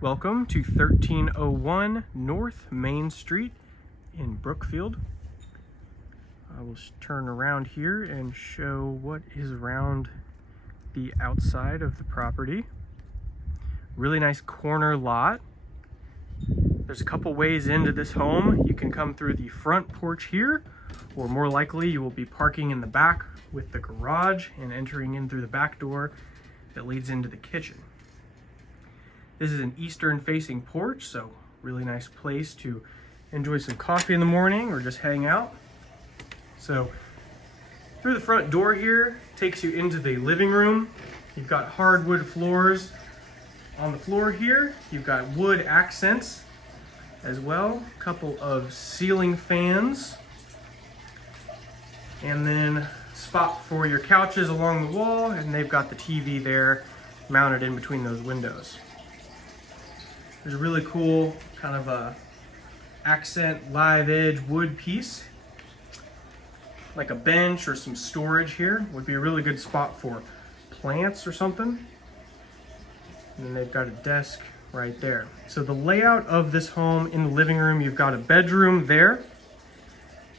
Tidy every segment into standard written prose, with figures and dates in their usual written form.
Welcome to 1301 North Main Street in Brookfield. I will turn around here and show what is around the outside of the property. Really nice corner lot. There's a couple ways into this home. You can come through the front porch here, or more likely you will be parking in the back with the garage and entering in through the back door that leads into the kitchen. This is an eastern facing porch, so really nice place to enjoy some coffee in the morning or just hang out. So through the front door here takes you into the living room. You've got hardwood floors on the floor here. You've got wood accents as well, a couple of ceiling fans, and then spot for your couches along the wall, and they've got the TV there mounted in between those windows. There's a really cool kind of a accent live edge wood piece, like a bench or some storage here. Would be a really good spot for plants or something. And then they've got a desk right there. So the layout of this home in the living room, you've got a bedroom there.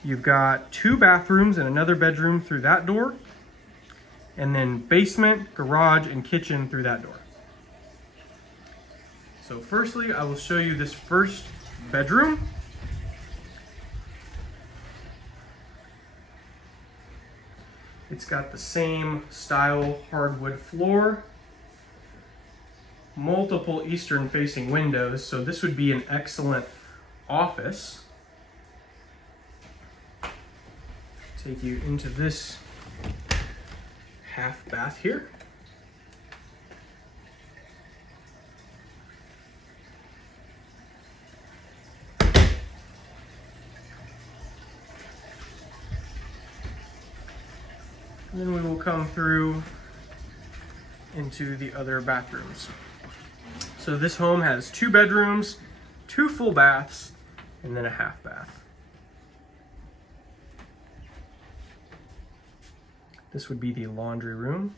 You've got two bathrooms and another bedroom through that door. And then basement, garage, and kitchen through that door. So firstly, I will show you this first bedroom. It's got the same style hardwood floor, multiple eastern facing windows, so this would be an excellent office. Take you into this half bath here. And then we will come through into the other bathrooms. So this home has two bedrooms, two full baths, and then a half bath. This would be the laundry room.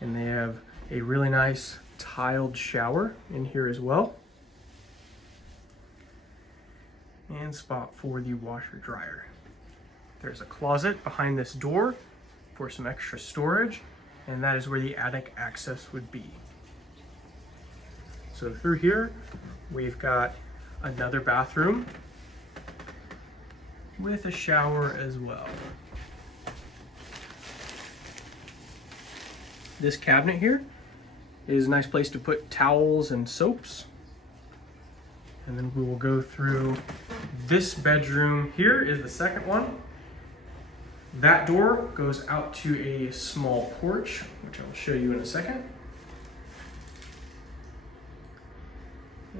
And they have a really nice tiled shower in here as well. And spot for the washer dryer. There's a closet behind this door for some extra storage, and that is where the attic access would be. So through here, we've got another bathroom with a shower as well. This cabinet here is a nice place to put towels and soaps. And then we will go through this bedroom here is the second one. That door goes out to a small porch, which I'll show you in a second.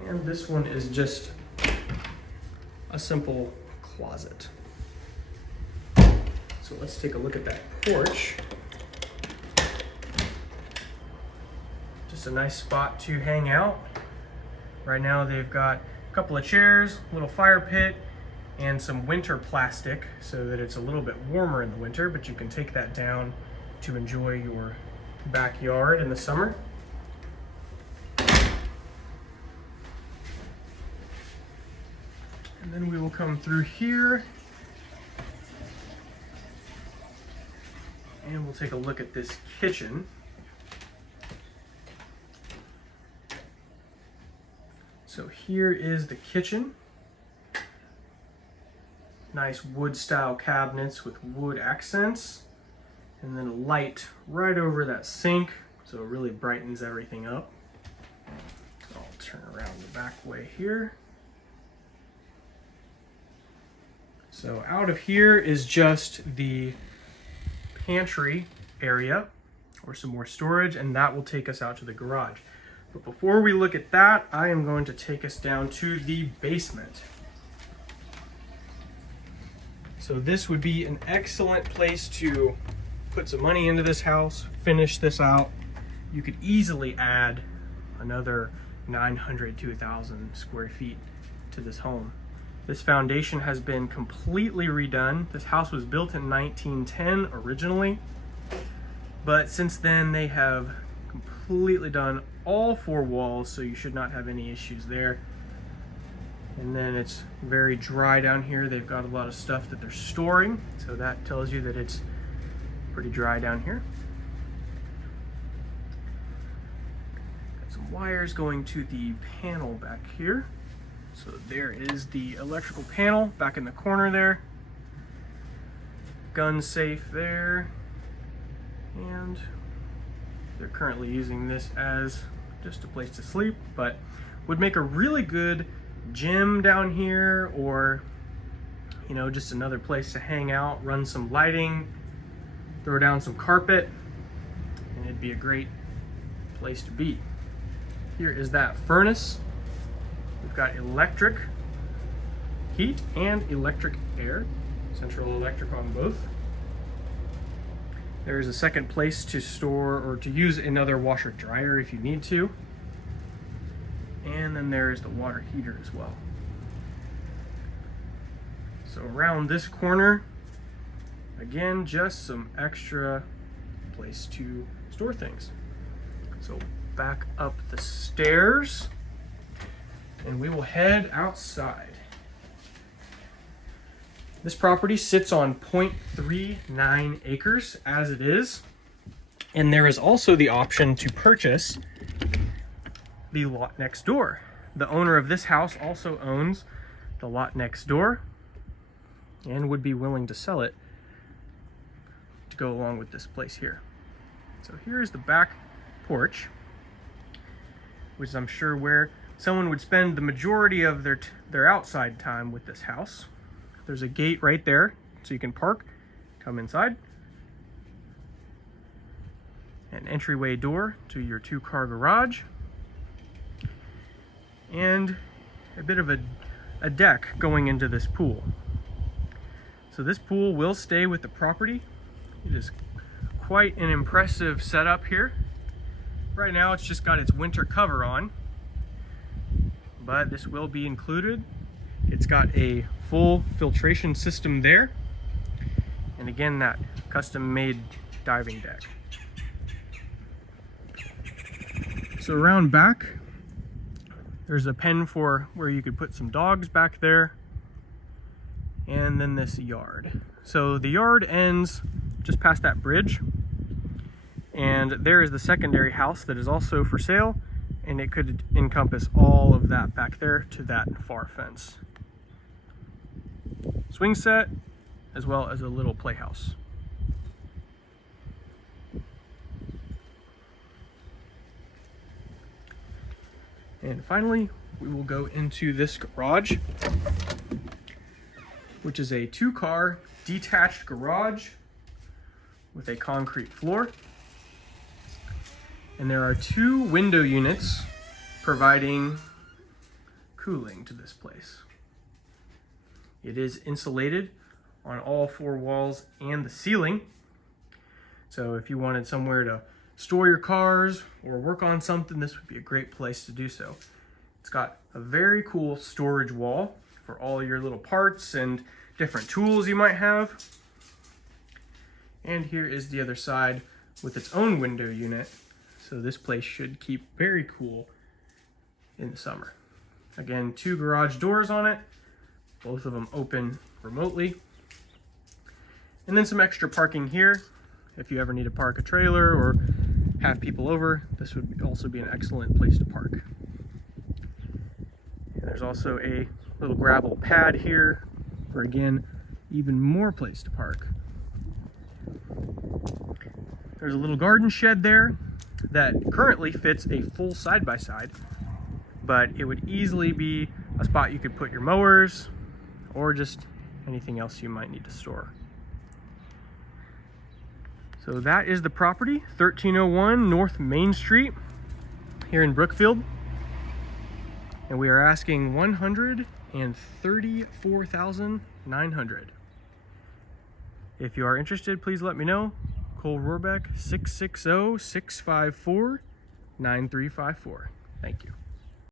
And this one is just a simple closet. So let's take a look at that porch. Just a nice spot to hang out. Right now they've got a couple of chairs, a little fire pit, and some winter plastic so that it's a little bit warmer in the winter, but you can take that down to enjoy your backyard in the summer. And then we will come through here and we'll take a look at this kitchen. So here is the kitchen. Nice wood style cabinets with wood accents, and then a light right over that sink, so it really brightens everything up. I'll turn around the back way here. So out of here is just the pantry area or some more storage, and that will take us out to the garage. But before we look at that, I am going to take us down to the basement. So this would be an excellent place to put some money into this house, finish this out. You could easily add another 900 to 1,000 square feet to this home. This foundation has been completely redone. This house was built in 1910 originally, but since then they have completely done all 4 walls, so you should not have any issues there. And then it's very dry down here. They've got a lot of stuff that they're storing, so that tells you that it's pretty dry down here. Got some wires going to the panel back here. So there is the electrical panel back in the corner there. Gun safe there. And they're currently using this as just a place to sleep, but would make a really good gym down here, or you know, just another place to hang out, run some lighting, throw down some carpet, and it'd be a great place to be. Here is that furnace. We've got electric heat and electric air, central electric on both. There's a second place to store or to use another washer dryer if you need to. And then there's the water heater as well. So around this corner, again, just some extra place to store things. So back up the stairs and we will head outside. This property sits on 0.39 acres as it is, and there is also the option to purchase the lot next door. The owner of this house also owns the lot next door and would be willing to sell it to go along with this place here. So here's the back porch, which I'm sure where someone would spend the majority of their outside time with this house. There's a gate right there, so you can park, come inside. An entryway door to your 2-car garage. And a bit of a deck going into this pool. So this pool will stay with the property. It is quite an impressive setup here. Right now it's just got its winter cover on, but this will be included. It's got a full filtration system there, and again, that custom-made diving deck. So around back, there's a pen for where you could put some dogs back there, and then this yard. So the yard ends just past that bridge, and there is the secondary house that is also for sale, and it could encompass all of that back there to that far fence. Swing set, as well as a little playhouse. And finally, we will go into this garage, which is a 2-car detached garage with a concrete floor. And there are 2 window units providing cooling to this place. It is insulated on all 4 walls and the ceiling. So if you wanted somewhere to store your cars or work on something, this would be a great place to do so. It's got a very cool storage wall for all your little parts and different tools you might have. And here is the other side with its own window unit. So this place should keep very cool in the summer. Again, 2 garage doors on it. Both of them open remotely. And then some extra parking here. If you ever need to park a trailer or have people over, this would also be an excellent place to park. And there's also a little gravel pad here for, again, even more place to park. There's a little garden shed there that currently fits a full side-by-side, but it would easily be a spot you could put your mowers or just anything else you might need to store. So that is the property, 1301 North Main Street here in Brookfield. And we are asking $134,900. If you are interested, please let me know. Cole Rohrbeck, 660-654-9354. Thank you.